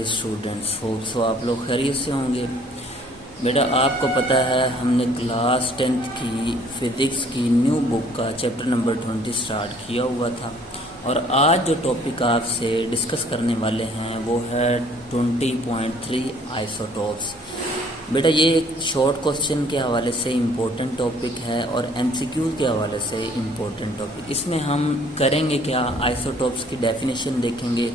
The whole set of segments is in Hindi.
डियर स्टूडेंट्स, होप सो आप लोग खैरियत से होंगे। बेटा आपको पता है हमने क्लास 10th की फिज़िक्स की न्यू बुक का चैप्टर नंबर 20 स्टार्ट किया हुआ था और आज जो टॉपिक आपसे डिस्कस करने वाले हैं वो है 20.3 आइसोटोप्स। बेटा ये एक शॉर्ट क्वेश्चन के हवाले से इम्पोर्टेंट टॉपिक है और एमसीक्यू के हवाले से इम्पोर्टेंट टॉपिक। इसमें हम करेंगे क्या, आइसोटोप्स की डेफिनेशन देखेंगे,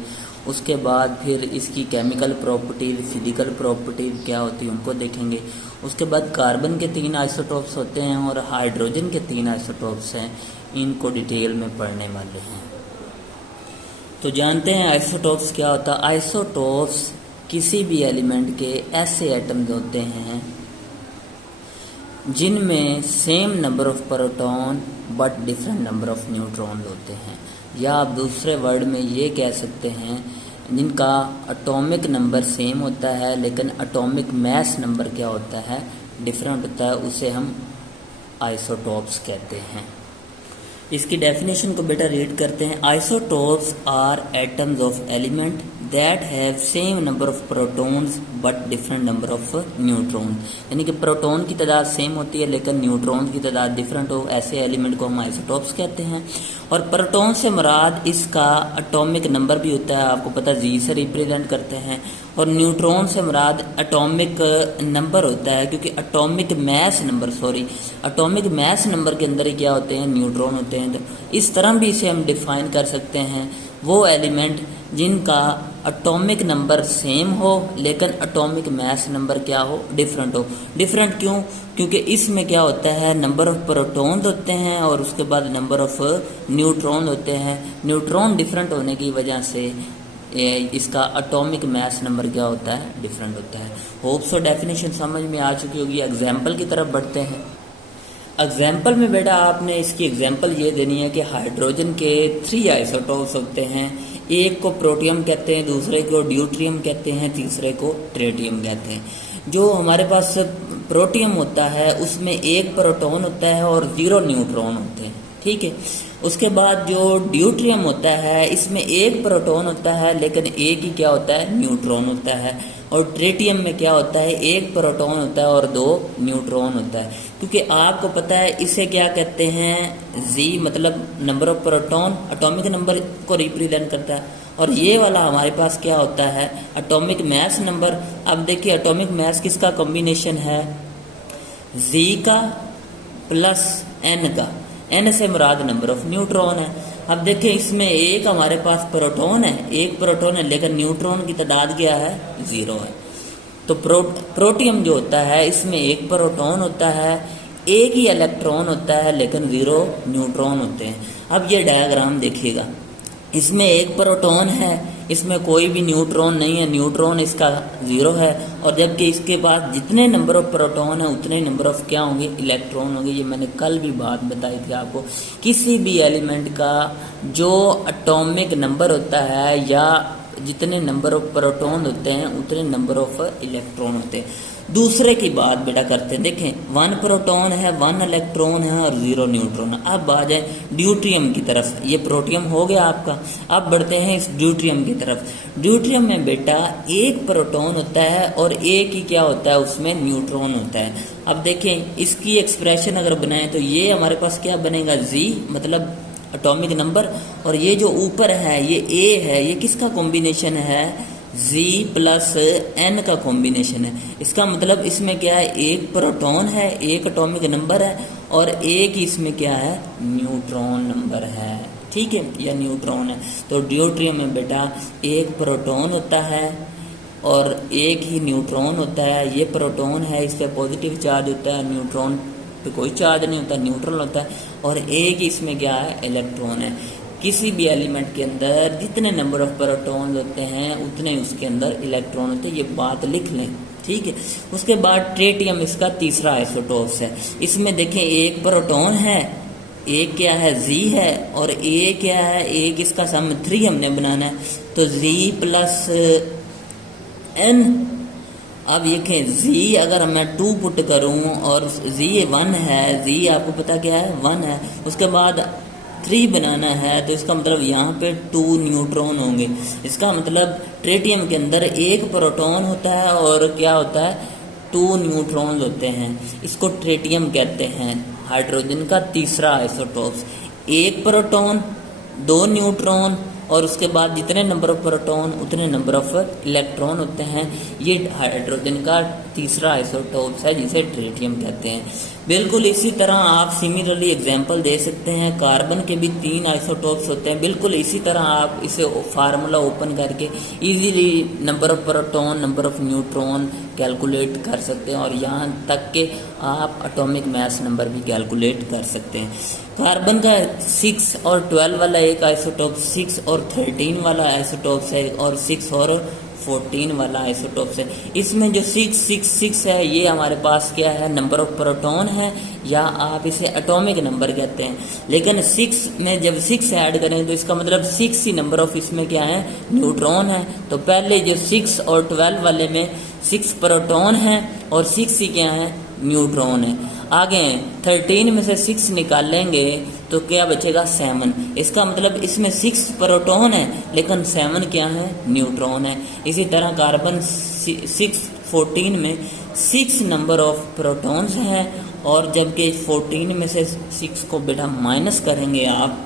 उसके बाद फिर इसकी केमिकल प्रॉपर्टीज, फिजिकल प्रॉपर्टीज क्या होती है उनको देखेंगे। उसके बाद कार्बन के 3 आइसोटोप्स होते हैं और हाइड्रोजन के 3 आइसोटोप्स हैं, इनको डिटेल में पढ़ने वाले हैं। तो जानते हैं आइसोटोप्स क्या होता है। आइसोटोप्स किसी भी एलिमेंट के ऐसे एटम्स होते हैं जिनमें same number of proton but different number of neutron होते हैं, या आप दूसरे वर्ड में ये कह सकते हैं जिनका एटॉमिक नंबर सेम होता है लेकिन एटॉमिक मास नंबर क्या होता है, डिफरेंट होता है, उसे हम आइसोटोप्स कहते हैं। इसकी डेफिनेशन को बेटा रीड करते हैं। Isotopes are atoms of element that have same number of protons but different number of neutron, यानी कि प्रोटॉन की तादाद सेम होती है लेकिन न्यूट्रॉन की तादाद डिफरेंट हो, ऐसे एलिमेंट को हम आइसोटोप्स कहते हैं। और प्रोटॉन से मुराद इसका एटॉमिक नंबर भी होता है, आपको पता जी से रिप्रेजेंट करते हैं, और न्यूट्रॉन से मुराद एटॉमिक नंबर होता है, क्योंकि एटॉमिक मास नंबर के अंदर ही क्या होते हैं, न्यूट्रॉन होते हैं। तो इस तरह भी इसे हम डिफाइन कर सकते हैं, वो एलिमेंट जिनका एटॉमिक नंबर सेम हो लेकिन एटॉमिक मास नंबर क्या हो, डिफरेंट हो। डिफरेंट क्यों? क्योंकि इसमें क्या होता है, नंबर ऑफ प्रोटॉन होते हैं और उसके बाद नंबर ऑफ न्यूट्रॉन होते हैं। न्यूट्रॉन डिफरेंट होने की वजह से इसका एटॉमिक मास नंबर क्या होता है, डिफरेंट होता है। होप सो डेफिनेशन समझ में आ चुकी होगी। एग्जाम्पल की तरफ बढ़ते हैं। एग्जाम्पल में बेटा आपने इसकी एग्जाम्पल ये देनी है कि हाइड्रोजन के 3 आइसोटोप्स होते हैं, एक को प्रोटियम कहते हैं, दूसरे को ड्यूट्रियम कहते हैं, तीसरे को ट्रेटियम कहते हैं। जो हमारे पास प्रोटियम होता है उसमें 1 प्रोटॉन होता है और 0 न्यूट्रॉन होते हैं, ठीक है। उसके बाद जो ड्यूट्रियम होता है इसमें 1 प्रोटॉन होता है लेकिन एक ही क्या होता है, न्यूट्रॉन होता है। और ट्रेटियम में क्या होता है, 1 प्रोटॉन होता है और 2 न्यूट्रॉन होता है। क्योंकि आपको पता है इसे क्या कहते हैं, जी मतलब number of proton atomic number को रिप्रेजेंट करता है, और ये वाला हमारे पास क्या होता है, एटॉमिक मास नंबर। अब देखिए एटॉमिक मास किसका कॉम्बिनेशन है, जी का प्लस एन का, एन से मुराद नंबर ऑफ न्यूट्रॉन है। अब देखिए इसमें एक हमारे पास प्रोटॉन है, 1 प्रोटॉन है लेकिन न्यूट्रॉन की तादाद क्या है, 0 है। तो प्रोटियम जो होता है इसमें 1 प्रोटॉन होता है, 1 ही इलेक्ट्रॉन होता है लेकिन 0 न्यूट्रॉन होते हैं। अब ये डायग्राम देखिएगा, इसमें 1 प्रोटॉन है, इसमें कोई भी न्यूट्रॉन नहीं है, न्यूट्रॉन इसका 0 है, और जबकि इसके बाद जितने नंबर ऑफ प्रोटॉन है उतने नंबर ऑफ क्या होंगे, इलेक्ट्रॉन होंगे। ये मैंने कल भी बात बताई थी आपको। किसी भी एलिमेंट का जो एटॉमिक नंबर होता है या जितने नंबर ऑफ प्रोटॉन होते हैं उतने नंबर ऑफ इलेक्ट्रॉन होते हैं। दूसरे की बात बेटा करते हैं, देखें 1 प्रोटॉन है, 1 इलेक्ट्रॉन है और 0 न्यूट्रॉन है। अब आ जाए ड्यूट्रियम की तरफ, ये प्रोटियम हो गया आपका। अब बढ़ते हैं इस ड्यूट्रियम की तरफ। ड्यूट्रियम में बेटा 1 प्रोटॉन होता है और 1 ही क्या होता है, उसमें न्यूट्रॉन होता है। अब देखें इसकी एक्सप्रेशन अगर बनाएं तो ये हमारे पास क्या बनेगा, जी मतलब एटॉमिक नंबर, और ये जो ऊपर है ये ए है, ये किसका कॉम्बिनेशन है, Z प्लस N का कॉम्बिनेशन है। इसका मतलब इसमें क्या है, 1 प्रोटॉन है, 1 एटॉमिक नंबर है और 1 ही इसमें क्या है, न्यूट्रॉन नंबर है, ठीक है, या न्यूट्रॉन है। तो ड्यूट्रियम में बेटा 1 प्रोटॉन होता है और 1 ही न्यूट्रॉन होता है। ये प्रोटॉन है, इस पर पॉजिटिव चार्ज होता है, न्यूट्रॉन पे कोई चार्ज नहीं होता, न्यूट्रल होता है, और 1 ही इसमें क्या है, इलेक्ट्रॉन है। किसी भी एलिमेंट के अंदर जितने नंबर ऑफ प्रोटॉन होते हैं उतने ही उसके अंदर इलेक्ट्रॉन होते हैं, ये बात लिख लें, ठीक है। उसके बाद ट्रेटियम इसका तीसरा आइसोटोप्स है। इसमें देखें 1 प्रोटॉन है, 1 क्या है, जी है, और 1 क्या है, 1 इसका सम 3 हमने बनाना है, तो जी प्लस एन। अब देखें जी अगर मैं 2 पुट करूं और जी 1 है, जी आपको पता क्या है, 1 है। उसके बाद 3 बनाना है तो इसका मतलब यहाँ पे 2 न्यूट्रॉन होंगे। इसका मतलब ट्रिटियम के अंदर 1 प्रोटॉन होता है और क्या होता है 2 न्यूट्रॉन्स होते हैं। इसको ट्रिटियम कहते हैं, हाइड्रोजन का तीसरा आइसोटोप्स। 1 प्रोटॉन 2 न्यूट्रॉन और उसके बाद जितने नंबर ऑफ प्रोटॉन उतने नंबर ऑफ इलेक्ट्रॉन होते हैं। ये हाइड्रोजन का तीसरा आइसोटोप्स है जिसे ट्रिटियम कहते हैं। बिल्कुल इसी तरह आप सिमिलरली एग्जांपल दे सकते हैं, कार्बन के भी 3 आइसोटोप्स होते हैं। बिल्कुल इसी तरह आप इसे फार्मूला ओपन करके easily number of proton number of neutron calculate कर सकते हैं और यहाँ तक कि आप एटॉमिक मास नंबर भी कैलकुलेट कर सकते हैं। कार्बन का 6 और 12 वाला एक आइसोटोप, 6 और 13 वाला आइसोटोप्स है और 6 और 14 वाला आइसोटोप्स है। इसमें जो 666 है ये हमारे पास क्या है, नंबर ऑफ प्रोटॉन है या आप इसे एटॉमिक नंबर कहते हैं। लेकिन 6 में जब 6 ऐड करें तो इसका मतलब 6 ही नंबर ऑफ इसमें क्या है, न्यूट्रॉन है। तो पहले जो 6 और 12 वाले में 6 प्रोटॉन है और 6 ही क्या है, न्यूट्रॉन है। आगे 13 में से 6 निकालेंगे तो क्या बचेगा, 7। इसका मतलब इसमें 6 प्रोटॉन है लेकिन 7 क्या है, न्यूट्रॉन है। इसी तरह कार्बन 14 में 6 नंबर ऑफ प्रोटॉन्स हैं और जबकि 14 में से 6 को बेटा माइनस करेंगे आप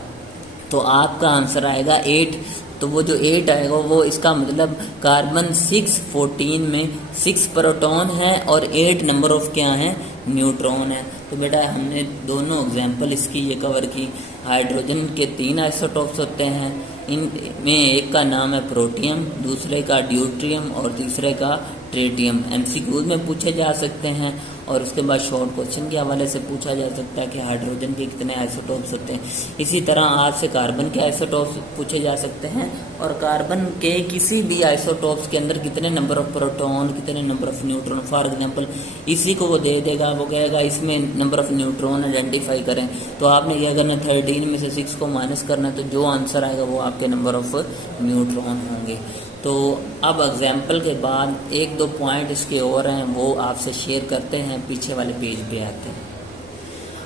तो आपका आंसर आएगा 8। तो वो जो 8 आएगा वो इसका मतलब कार्बन 14 में 6 प्रोटॉन है और 8 नंबर ऑफ क्या है, न्यूट्रॉन है। तो बेटा हमने दोनों एग्जांपल इसकी ये कवर की। हाइड्रोजन के 3 आइसोटोप्स होते हैं, इनमें एक का नाम है प्रोटियम, दूसरे का ड्यूट्रियम और तीसरे का ट्रिटियम। एमसीक्यूज में पूछे जा सकते हैं और उसके बाद शॉर्ट क्वेश्चन के हवाले से पूछा जा सकता है कि हाइड्रोजन के कितने आइसोटोप्स होते हैं। इसी तरह आपसे कार्बन के आइसोटोप्स पूछे जा सकते हैं और कार्बन के किसी भी आइसोटोप्स के अंदर कितने नंबर ऑफ प्रोटॉन कितने number of neutron, for example इसी को वो दे देगा, वो कहेगा इसमें नंबर ऑफ न्यूट्रॉन आइडेंटिफाई करें। तो आपने क्या करना, 13 में से 6 को माइनस करना, तो जो आंसर आएगा वो आपके नंबर ऑफ न्यूट्रॉन होंगे। तो अब एग्जाम्पल के बाद 1-2 पॉइंट इसके और हैं वो आपसे शेयर करते हैं, पीछे वाले पेज पे आते हैं।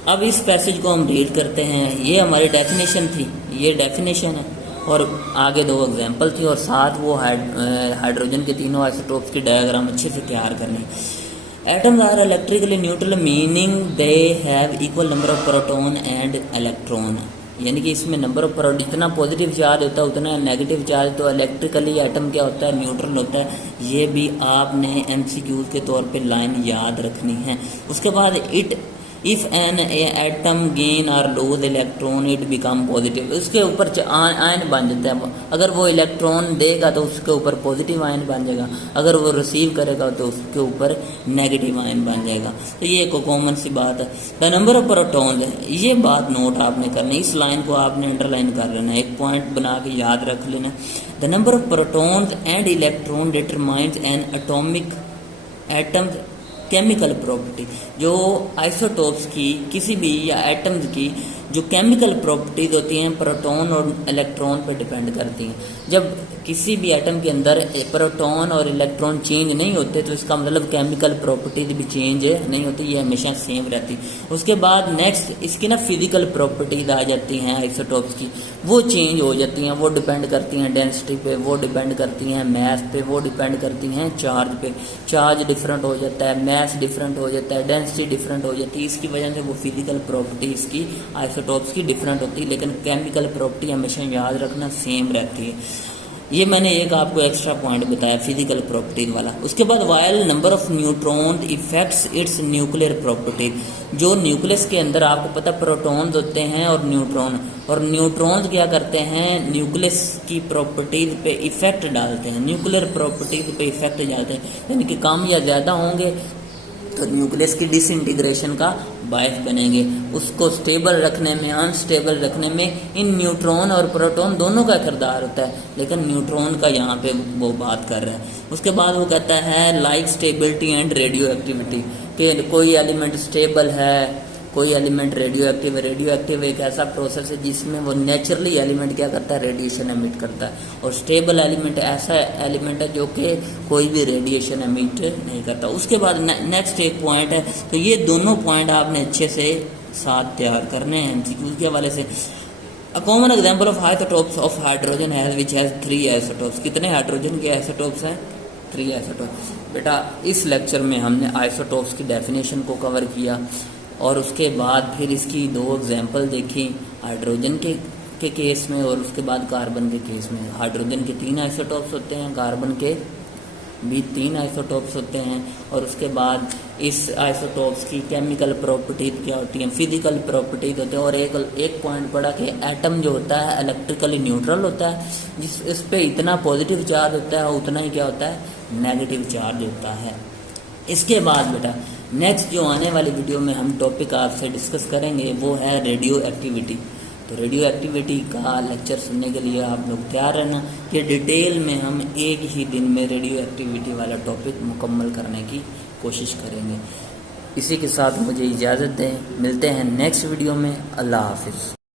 अब इस पैसेज को हम रीड करते हैं। ये हमारी डेफिनेशन थी, ये डेफिनेशन है और आगे 2 एग्जाम्पल थी और साथ वो हाइड्रोजन के तीनों आइसोटोप्स की डायग्राम अच्छे से तैयार करनी। Atoms are electrically neutral meaning they have equal number of proton and electron. यानी कि इसमें नंबर ऑफ प्रोटॉन जितना पॉजिटिव चार्ज होता है उतना नेगेटिव चार्ज, तो इलेक्ट्रिकली एटम क्या होता है, न्यूट्रल होता है। ये भी आपने एमसीक्यूज के तौर पे लाइन याद रखनी है। उसके बाद इफ एन एटम गेन और loose electron it become positive, उसके ऊपर आयन बन जाता है। अगर वो इलेक्ट्रॉन देगा तो उसके ऊपर पॉजिटिव आयन बन जाएगा, अगर वो रिसीव करेगा तो उसके ऊपर नेगेटिव आयन बन जाएगा। तो ये एक कॉमन सी बात है। द नंबर ऑफ प्रोटॉन्स, ये बात नोट आपने करनी, इस लाइन को आपने अंडरलाइन कर लेना, एक पॉइंट बना के याद रख लेना। The number of protons and electron determines N atomic atom chemical property. जो आइसोटोप्स की किसी भी या एटम्स की जो केमिकल प्रॉपर्टीज होती हैं प्रोटॉन और इलेक्ट्रॉन पर डिपेंड करती हैं। जब किसी भी एटम के अंदर प्रोटॉन और इलेक्ट्रॉन चेंज नहीं होते तो इसका मतलब केमिकल प्रॉपर्टीज भी चेंज नहीं होती, ये हमेशा सेम रहती। उसके बाद नेक्स्ट इसकी ना फिजिकल प्रॉपर्टीज आ जाती हैं आइसोटोप्स की, वो चेंज हो जाती हैं, वो डिपेंड करती हैं डेंसिटी पे, वो डिपेंड करती हैं मास पे, वो डिपेंड करती हैं चार्ज पे। चार्ज डिफरेंट हो जाता है, मास डिफरेंट हो जाता है, डेंसिटी डिफरेंट हो जाती है। इसकी वजह से वो फिजिकल प्रॉपर्टीज की आइसोटोप्स की डिफरेंट होती है, लेकिन केमिकल प्रॉपर्टी हमेशा याद रखना सेम रहती है। ये मैंने एक आपको एक्स्ट्रा पॉइंट बताया फिजिकल प्रॉपर्टीज वाला। उसके बाद while number of neutron effects it's nuclear properties. जो न्यूक्लियस के अंदर आपको पता प्रोटॉन्स होते हैं और न्यूट्रॉन्स क्या करते हैं, न्यूक्लियस की प्रॉपर्टीज पे इफेक्ट डालते हैं, न्यूक्लियर प्रॉपर्टीज पे इफेक्ट डालते हैं, यानी कि कम या ज़्यादा होंगे तो न्यूक्लियस की डिसइंटीग्रेशन का बायस बनेंगे। उसको स्टेबल रखने में अनस्टेबल रखने में इन न्यूट्रॉन और प्रोटॉन दोनों का किरदार होता है, लेकिन न्यूट्रॉन का यहाँ पे वो बात कर रहा है। उसके बाद वो कहता है like stability and radio activity, कि कोई एलिमेंट स्टेबल है कोई एलिमेंट रेडियो एक्टिव है। रेडियो एक्टिव एक ऐसा प्रोसेस है जिसमें वो नेचुरली एलिमेंट क्या करता है, रेडिएशन एमिट करता है, और स्टेबल एलिमेंट ऐसा एलिमेंट है जो कि कोई भी रेडिएशन एमिट नहीं करता। उसके बाद नेक्स्ट एक पॉइंट है, तो ये दोनों पॉइंट आपने अच्छे से साथ तैयार करने हैं एमसीक्यू के हवाले से। A common example of isotopes of hydrogen has which has 3 isotopes. कितने हाइड्रोजन के आइसोटोप्स हैं? 3 आइसोटोप्स। बेटा इस लेक्चर में हमने आइसोटोप्स की डेफिनेशन को कवर किया और उसके बाद फिर इसकी 2 एग्जाम्पल देखी, हाइड्रोजन के केस में और उसके बाद कार्बन के केस में। हाइड्रोजन के 3 आइसोटोप्स होते हैं, कार्बन के भी 3 आइसोटोप्स होते हैं, और उसके बाद इस आइसोटोप्स की केमिकल प्रॉपर्टीज क्या होती हैं, फिजिकल प्रॉपर्टीज होते हैं। और एक पॉइंट पड़ा कि एटम जो होता है इलेक्ट्रिकली न्यूट्रल होता है, इस पे इतना पॉजिटिव चार्ज होता है और उतना ही क्या होता है, नेगेटिव चार्ज होता है। इसके बाद बेटा नेक्स्ट जो आने वाली वीडियो में हम टॉपिक आपसे डिस्कस करेंगे वो है रेडियो एक्टिविटी। तो रेडियो एक्टिविटी का लेक्चर सुनने के लिए आप लोग तैयार रहना कि डिटेल में हम एक ही दिन में रेडियो एक्टिविटी वाला टॉपिक मुकम्मल करने की कोशिश करेंगे। इसी के साथ मुझे इजाज़त दें, मिलते हैं नेक्स्ट वीडियो में। अल्लाह हाफिज़।